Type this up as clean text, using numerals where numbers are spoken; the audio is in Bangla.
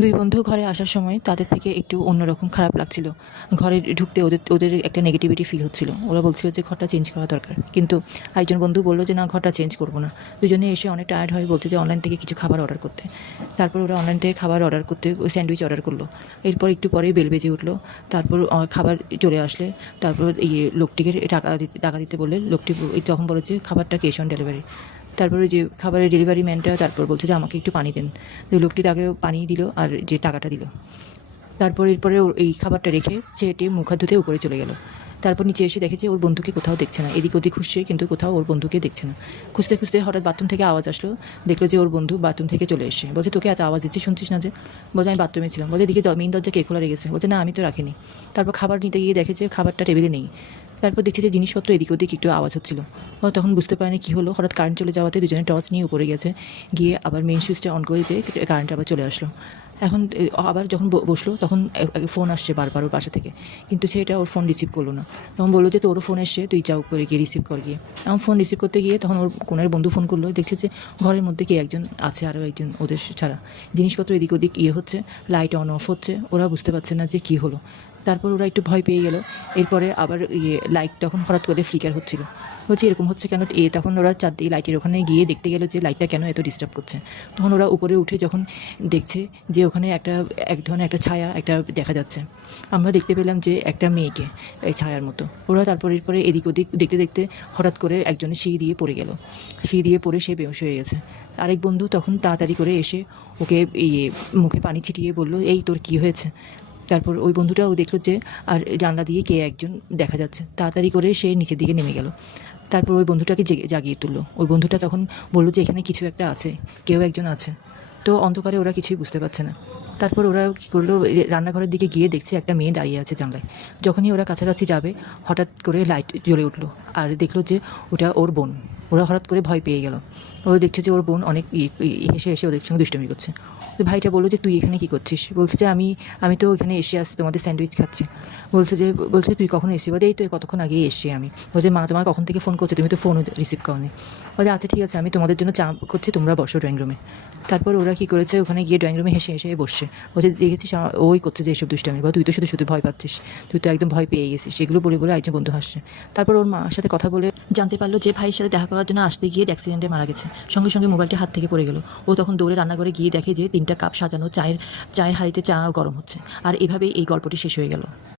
দুই বন্ধু ঘরে আসার সময় তাদের থেকে একটু অন্যরকম খারাপ লাগছিল। ঘরে ঢুকতে ওদের ওদের একটা নেগেটিভিটি ফিল হচ্ছিল। ওরা বলছিল যে ঘরটা চেঞ্জ করা দরকার, কিন্তু একজন বন্ধু বলল যে না, ঘরটা চেঞ্জ করবো না। দুজনে এসে অনেক টায়ার্ড হয়ে বলছে যে অনলাইন থেকে কিছু খাবার অর্ডার করতে। তারপর ওরা অনলাইন থেকে খাবার অর্ডার করতে স্যান্ডউইচ অর্ডার করলো। এরপর একটু পরেই বেল বেজে উঠলো। তারপর খাবার চলে আসলে তারপর লোকটিকে টাকা দিতে বললে লোকটি তখন বলে যে খাবারটা ক্যাশ অন ডেলিভারি। তারপরে যে খাবারের ডেলিভারি ম্যানটা তারপর বলছে যে আমাকে একটু পানি দেন। তো লোকটি তাকে পানি দিল আর যে টাকাটা দিল। তারপর এরপরে এই খাবারটা রেখে চেটে মুখ হাত ধুতে উপরে চলে গেল। তারপর নিচে এসে দেখেছে ওর বন্ধুকে কোথাও দেখছে না, এদিক ওদিক খুঁজছে কিন্তু কোথাও ওর বন্ধুকে দেখছে না। খুঁজতে খুঁজতে হঠাৎ বাথরুম থেকে আওয়াজ আসলো। দেখলো যে ওর বন্ধু বাথরুম থেকে চলে এসে বলছে তোকে এত আওয়াজ দিচ্ছে শুনছিস না যে? বলছে আমি বাথরুমে ছিলাম। বলে এদিকে মেইন দরজা কে খোলা রেখেছে? বলছে না আমি তো রাখিনি। তারপর খাবার নিতে গিয়ে দেখেছে খাবারটা টেবিলে নেই। তারপর দেখছে যে জিনিসপত্র এদিক ওদিক একটু আওয়াজ হচ্ছিল। ও তখন বুঝতে পারেনি কী হলো। হঠাৎ কারেন্ট চলে যাওয়াতে দুজনে টর্চ নিয়ে উপরে গেছে, গিয়ে আবার মেইন সুইচটা অন করে দিতে কারেন্ট আবার চলে আসলো। এখন আবার যখন বসলো তখন ফোন আসছে বারবার ওর পাশে থেকে, কিন্তু সেটা ওর ফোন রিসিভ করলো না। তখন বললো যে তোরও ফোন এসছে, তুই যা উপরে গিয়ে রিসিভ কর গিয়ে। এখন ফোন রিসিভ করতে গিয়ে তখন ওর কোনের বন্ধু ফোন করলো, দেখছে যে ঘরের মধ্যে কে একজন আছে, আরও একজন ওদের ছাড়া। জিনিসপত্র এদিক ওদিক হচ্ছে, লাইট অন অফ হচ্ছে, ওরা বুঝতে পারছে না যে কী হলো। তারপর ওরা একটু ভয় পেয়ে গেল। এরপরে আবার লাইট তখন হঠাৎ করে ফ্লিকার হচ্ছিল। বলছে এরকম হচ্ছে কেন? তখন ওরা চারদিকে লাইটের ওখানে গিয়ে দেখতে গেলো যে লাইটটা কেন এত ডিস্টার্ব করছে। তখন ওরা উপরে উঠে যখন দেখছে যে ওখানে এক ধরনের একটা ছায়া একটা দেখা যাচ্ছে। আমরা দেখতে পেলাম যে একটা মেয়েকে, এই ছায়ার মতো। ওরা তারপর এরপরে এদিক ওদিক দেখতে দেখতে হঠাৎ করে একজনের সিঁড়ি দিয়ে পড়ে গেল। সিঁড়ি দিয়ে পড়ে সে বেহুশ হয়ে গেছে। আরেক বন্ধু তখন তাড়াতাড়ি করে এসে ওকে মুখে পানি ছিটিয়ে বলল এই তোর কী হয়েছে? তারপর ওই বন্ধুটাও দেখলো যে আর জানলা দিয়ে কে একজন দেখা যাচ্ছে। তাড়াতাড়ি করে সে নিচের দিকে নেমে গেল। তারপর ওই বন্ধুটাকে জাগিয়ে তুললো। ওই বন্ধুটা তখন বললো যে এখানে কিছু একটা আছে, কেউ একজন আছে। তো অন্ধকারে ওরা কিছুই বুঝতে পারছে না। তারপর ওরা কী করলো, রান্নাঘরের দিকে গিয়ে দেখছে একটা মেয়ে দাঁড়িয়ে আছে জানলায়। যখনই ওরা কাছাকাছি যাবে হঠাৎ করে লাইট জ্বলে উঠলো আর দেখলো যে ওটা ওর বোন। ওরা হঠাৎ করে ভয় পেয়ে গেল। ও দেখছে যে ওর বোন অনেক হেসে হেসে ওদের সঙ্গে দুষ্টুমি করছে। তো ভাইটা বললো যে তুই এখানে কী করছিস? বলছে যে আমি আমি তো এখানে এসে আসছি, তোমাদের স্যান্ডউইচ খাচ্ছি। বলছে তুই কখন এসছি? বলে এই তো কতক্ষণ আগেই এসছি আমি। বলছে মা তোমার কখন থেকে ফোন করছে, তুমি তো ফোন রিসিভ করোনি। বলে আচ্ছা ঠিক আছে, আমি তোমাদের জন্য চা করছি, তোমরা বসো ড্রয়িং রুমে। তারপর ওরা কী করেছে, ওখানে গিয়ে ড্রয়িং রুমে হেসে হেসে বসছে। বলছে দেখেছিস ওই করছে যে এইসব দুষ্টামি, বা তুই তো শুধু শুধু ভয় পাচ্ছিস, তুই তো একদম ভয় পেয়ে গেছিস। সেগুলো বলে বলে একজন বন্ধু হাসছে। তারপর ওর মার সাথে কথা বলে জানতে পারলো যে ভাইয়ের সাথে দেখা করার জন্য আসতে গিয়ে অ্যাক্সিডেন্টে মারা গেছে। সঙ্গে সঙ্গে মোবাইলটি হাত থেকে পড়ে গেল। ও তখন দৌড়ে রান্নাঘরে গিয়ে দেখে যে 3টা কাপ সাজানো চায়ের হাঁড়িতে চা গরম হচ্ছে। আর এভাবেই এই গল্পটি শেষ হয়ে গেল।